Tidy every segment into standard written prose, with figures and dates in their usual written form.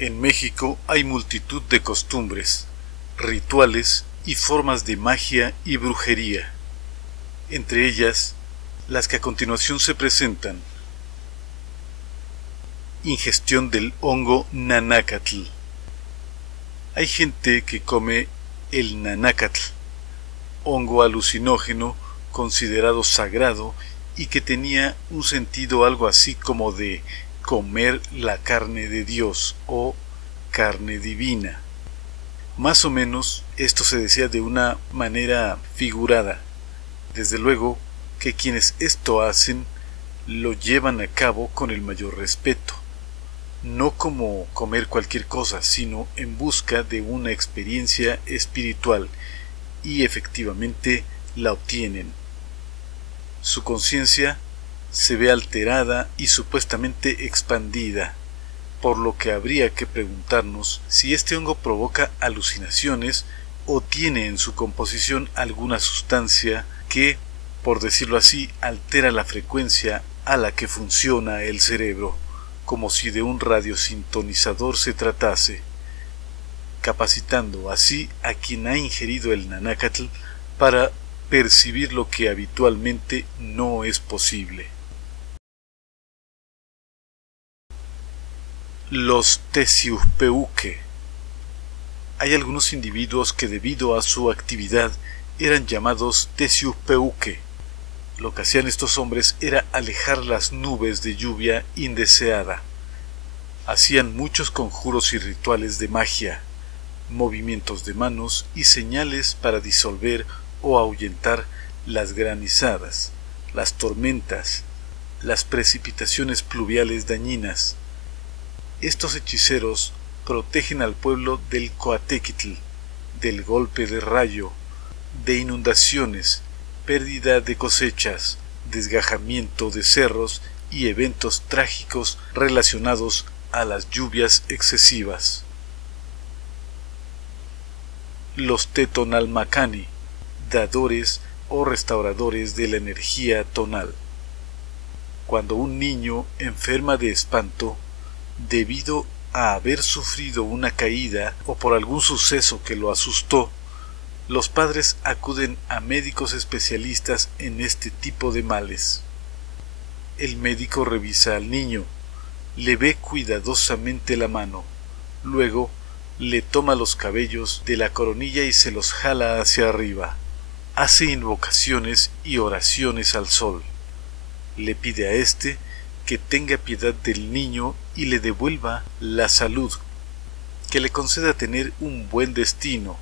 En México hay multitud de costumbres, rituales y formas de magia y brujería. Entre ellas, las que a continuación se presentan. Ingestión del hongo nanácatl. Hay gente que come el nanácatl, hongo alucinógeno considerado sagrado y que tenía un sentido algo así como de comer la carne de Dios o carne divina. Más o menos esto se decía de una manera figurada. Desde luego que quienes esto hacen lo llevan a cabo con el mayor respeto, no como comer cualquier cosa, sino en busca de una experiencia espiritual, y efectivamente la obtienen. Su conciencia se ve alterada y supuestamente expandida, por lo que habría que preguntarnos si este hongo provoca alucinaciones o tiene en su composición alguna sustancia que, por decirlo así, altera la frecuencia a la que funciona el cerebro, como si de un radiosintonizador se tratase, capacitando así a quien ha ingerido el nanácatl para percibir lo que habitualmente no es posible. Los Teciuspeuque. Hay algunos individuos que debido a su actividad eran llamados Teciuspeuque. Lo que hacían estos hombres era alejar las nubes de lluvia indeseada. Hacían muchos conjuros y rituales de magia, movimientos de manos y señales para disolver o ahuyentar las granizadas, las tormentas, las precipitaciones pluviales dañinas. Estos hechiceros protegen al pueblo del Coatequitl, del golpe de rayo, de inundaciones, pérdida de cosechas, desgajamiento de cerros y eventos trágicos relacionados a las lluvias excesivas. Los Tetonalmacani, dadores o restauradores de la energía tonal. Cuando un niño enferma de espanto, debido a haber sufrido una caída o por algún suceso que lo asustó, los padres acuden a médicos especialistas en este tipo de males. El médico revisa al niño, le ve cuidadosamente la mano, luego le toma los cabellos de la coronilla y se los jala hacia arriba. Hace invocaciones y oraciones al sol. Le pide a éste que tenga piedad del niño y le devuelva la salud, que le conceda tener un buen destino.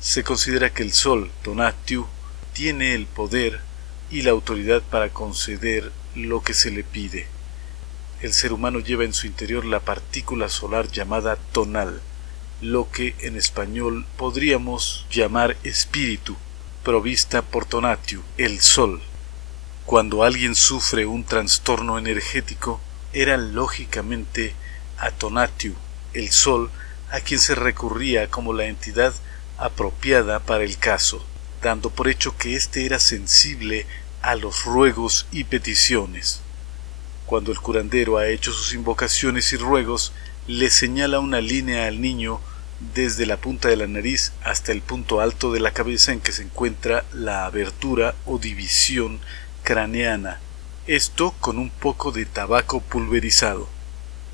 Se considera que el sol, Tonatiuh, tiene el poder y la autoridad para conceder lo que se le pide. El ser humano lleva en su interior la partícula solar llamada tonal, lo que en español podríamos llamar espíritu, provista por Tonatiuh, el sol. Cuando alguien sufre un trastorno energético, era lógicamente a Tonatiuh, el sol, a quien se recurría como la entidad apropiada para el caso, dando por hecho que éste era sensible a los ruegos y peticiones. Cuando el curandero ha hecho sus invocaciones y ruegos, le señala una línea al niño desde la punta de la nariz hasta el punto alto de la cabeza en que se encuentra la abertura o división craneana, esto con un poco de tabaco pulverizado.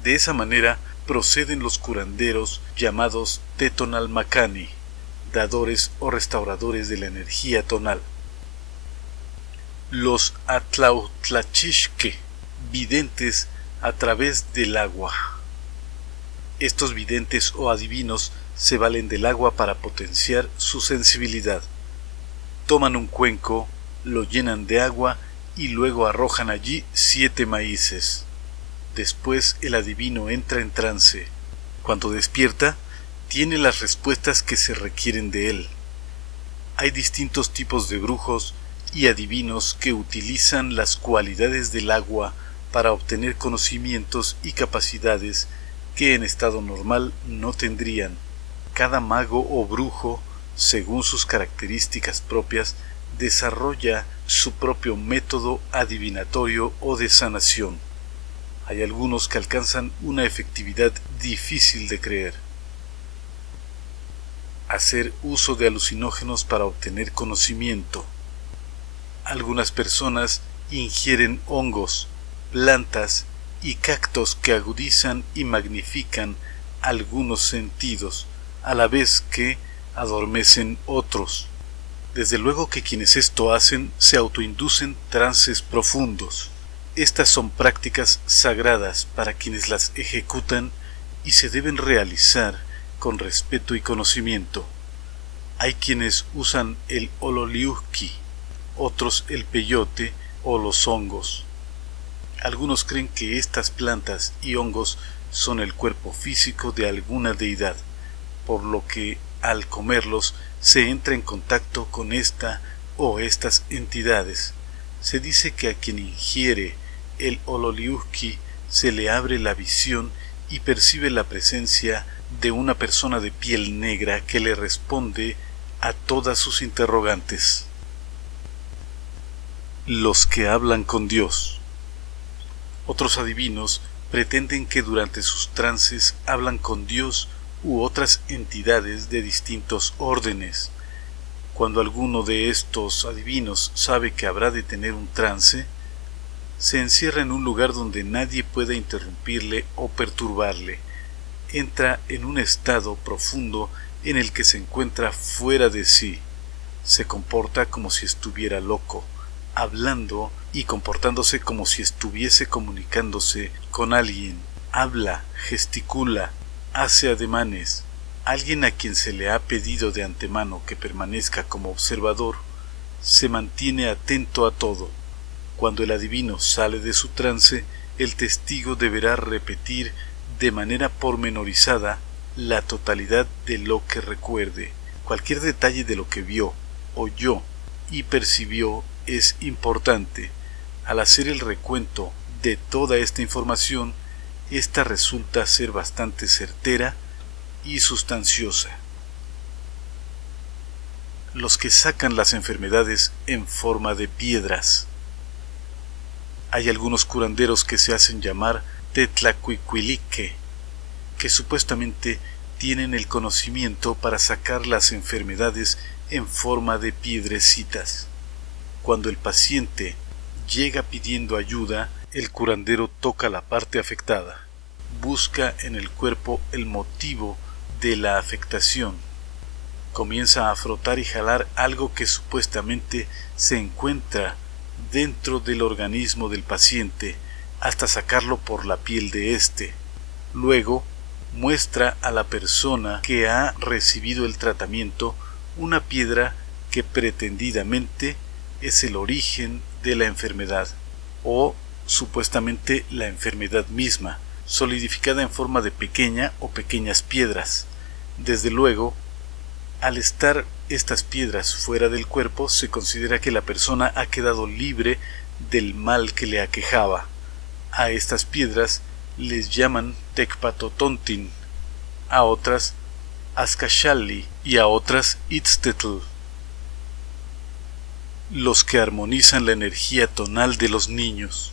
De esa manera proceden los curanderos llamados Tetonalmacani, dadores o restauradores de la energía tonal. Los Atlautlachixque, videntes a través del agua. Estos videntes o adivinos se valen del agua para potenciar su sensibilidad. Toman un cuenco, lo llenan de agua y luego arrojan allí 7 maíces. Después el adivino entra en trance. Cuando despierta, tiene las respuestas que se requieren de él. Hay distintos tipos de brujos y adivinos que utilizan las cualidades del agua para obtener conocimientos y capacidades que en estado normal no tendrían. Cada mago o brujo, según sus características propias, desarrolla su propio método adivinatorio o de sanación. Hay algunos que alcanzan una efectividad difícil de creer. Hacer uso de alucinógenos para obtener conocimiento. Algunas personas ingieren hongos, plantas y cactos que agudizan y magnifican algunos sentidos, a la vez que adormecen otros. Desde luego que quienes esto hacen se autoinducen trances profundos. Estas son prácticas sagradas para quienes las ejecutan y se deben realizar con respeto y conocimiento. Hay quienes usan el ololiuhki, otros el peyote o los hongos. Algunos creen que estas plantas y hongos son el cuerpo físico de alguna deidad, por lo que al comerlos se entra en contacto con esta o estas entidades. Se dice que a quien ingiere el ololiuhki se le abre la visión y percibe la presencia de una persona de piel negra que le responde a todas sus interrogantes. Los que hablan con Dios. Otros adivinos pretenden que durante sus trances hablan con Dios u otras entidades de distintos órdenes. Cuando alguno de estos adivinos sabe que habrá de tener un trance, se encierra en un lugar donde nadie pueda interrumpirle o perturbarle. Entra en un estado profundo en el que se encuentra fuera de sí. Se comporta como si estuviera loco, hablando y comportándose como si estuviese comunicándose con alguien. Habla, gesticula, hace ademanes. Alguien a quien se le ha pedido de antemano que permanezca como observador, se mantiene atento a todo. Cuando el adivino sale de su trance, el testigo deberá repetir de manera pormenorizada la totalidad de lo que recuerde. Cualquier detalle de lo que vio, oyó y percibió es importante. Al hacer el recuento de toda esta información, esta resulta ser bastante certera y sustanciosa. Los que sacan las enfermedades en forma de piedras. Hay algunos curanderos que se hacen llamar Tetlacuicuilique, que supuestamente tienen el conocimiento para sacar las enfermedades en forma de piedrecitas. Cuando el paciente llega pidiendo ayuda, el curandero toca la parte afectada, busca en el cuerpo el motivo de la afectación, comienza a frotar y jalar algo que supuestamente se encuentra dentro del organismo del paciente hasta sacarlo por la piel de éste. Luego muestra a la persona que ha recibido el tratamiento una piedra que pretendidamente es el origen de la enfermedad o supuestamente la enfermedad misma, solidificada en forma de pequeña o pequeñas piedras. Desde luego, al estar estas piedras fuera del cuerpo, se considera que la persona ha quedado libre del mal que le aquejaba. A estas piedras les llaman Tecpatotontin, a otras Ascachalli y a otras Itztetl. Los que armonizan la energía tonal de los niños.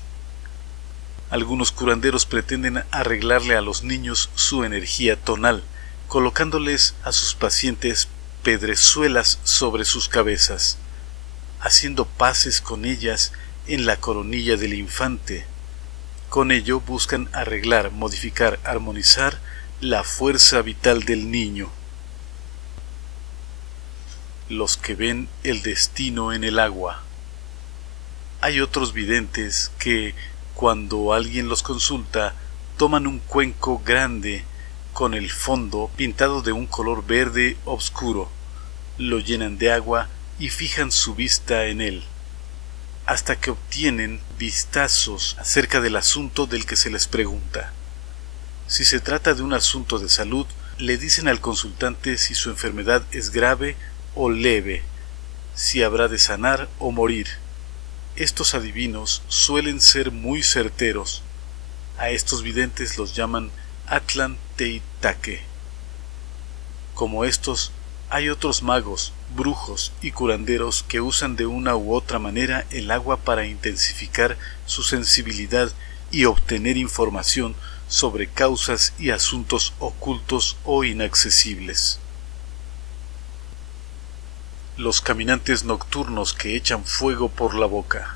Algunos curanderos pretenden arreglarle a los niños su energía tonal, colocándoles a sus pacientes pedrezuelas sobre sus cabezas, haciendo paces con ellas en la coronilla del infante. Con ello buscan arreglar, modificar, armonizar la fuerza vital del niño. Los que ven el destino en el agua. Hay otros videntes que, cuando alguien los consulta, toman un cuenco grande con el fondo pintado de un color verde oscuro, lo llenan de agua y fijan su vista en él, hasta que obtienen vistazos acerca del asunto del que se les pregunta. Si se trata de un asunto de salud, le dicen al consultante si su enfermedad es grave o leve, si habrá de sanar o morir. Estos adivinos suelen ser muy certeros. A estos videntes los llaman Atlanteitaque. Como estos, hay otros magos, brujos y curanderos que usan de una u otra manera el agua para intensificar su sensibilidad y obtener información sobre causas y asuntos ocultos o inaccesibles. Los caminantes nocturnos que echan fuego por la boca.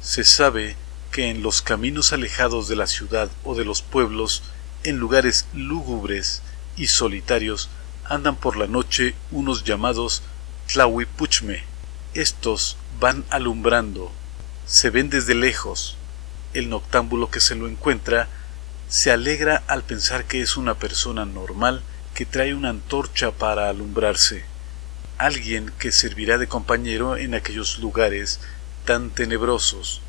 Se sabe que en los caminos alejados de la ciudad o de los pueblos, en lugares lúgubres y solitarios, andan por la noche unos llamados tlahuipuchme. Estos van alumbrando, se ven desde lejos. El noctámbulo que se lo encuentra se alegra al pensar que es una persona normal que trae una antorcha para alumbrarse, alguien que servirá de compañero en aquellos lugares tan tenebrosos.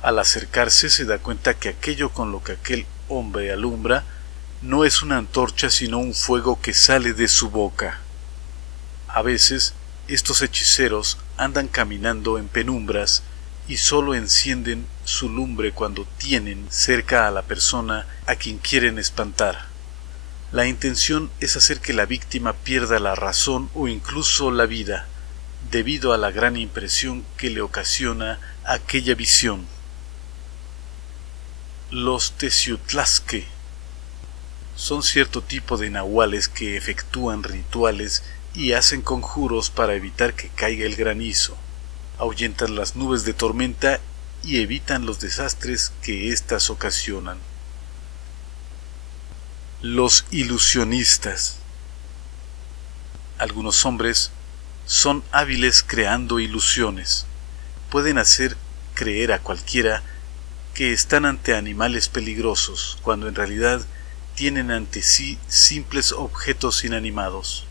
Al acercarse se da cuenta que aquello con lo que aquel hombre alumbra no es una antorcha sino un fuego que sale de su boca. A veces estos hechiceros andan caminando en penumbras y solo encienden su lumbre cuando tienen cerca a la persona a quien quieren espantar. La intención es hacer que la víctima pierda la razón o incluso la vida, debido a la gran impresión que le ocasiona aquella visión. Los teciutlasque son cierto tipo de nahuales que efectúan rituales y hacen conjuros para evitar que caiga el granizo, ahuyentan las nubes de tormenta y evitan los desastres que éstas ocasionan. Los ilusionistas. Algunos hombres son hábiles creando ilusiones. Pueden hacer creer a cualquiera que están ante animales peligrosos, cuando en realidad tienen ante sí simples objetos inanimados.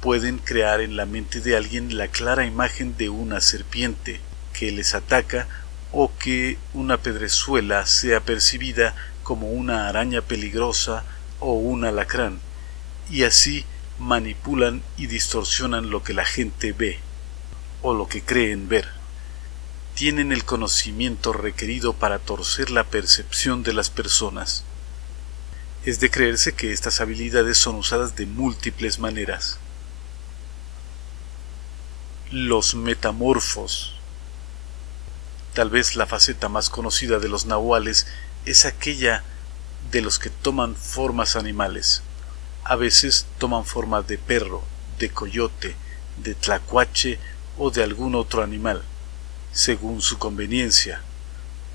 Pueden crear en la mente de alguien la clara imagen de una serpiente que les ataca o que una pedrezuela sea percibida como una araña peligrosa o un alacrán, y así manipulan y distorsionan lo que la gente ve o lo que creen ver. Tienen el conocimiento requerido para torcer la percepción de las personas. Es de creerse que estas habilidades son usadas de múltiples maneras. Los metamorfos. Tal vez la faceta más conocida de los nahuales es aquella de los que toman formas animales. A veces toman forma de perro, de coyote, de tlacuache o de algún otro animal, según su conveniencia.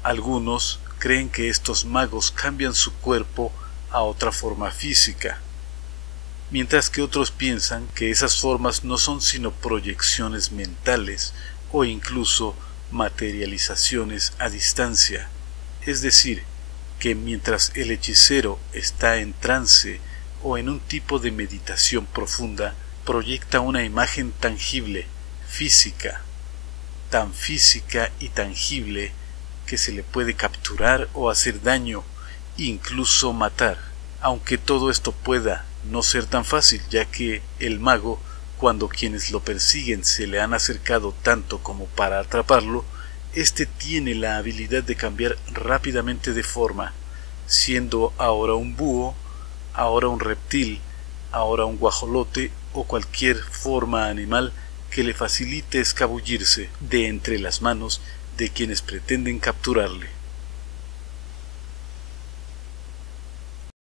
Algunos creen que estos magos cambian su cuerpo a otra forma física, mientras que otros piensan que esas formas no son sino proyecciones mentales o incluso materializaciones a distancia, es decir, que mientras el hechicero está en trance o en un tipo de meditación profunda, proyecta una imagen tangible, física, tan física y tangible que se le puede capturar o hacer daño, incluso matar, aunque todo esto pueda no ser tan fácil, ya que el mago, cuando quienes lo persiguen se le han acercado tanto como para atraparlo, éste tiene la habilidad de cambiar rápidamente de forma, siendo ahora un búho, ahora un reptil, ahora un guajolote o cualquier forma animal que le facilite escabullirse de entre las manos de quienes pretenden capturarle.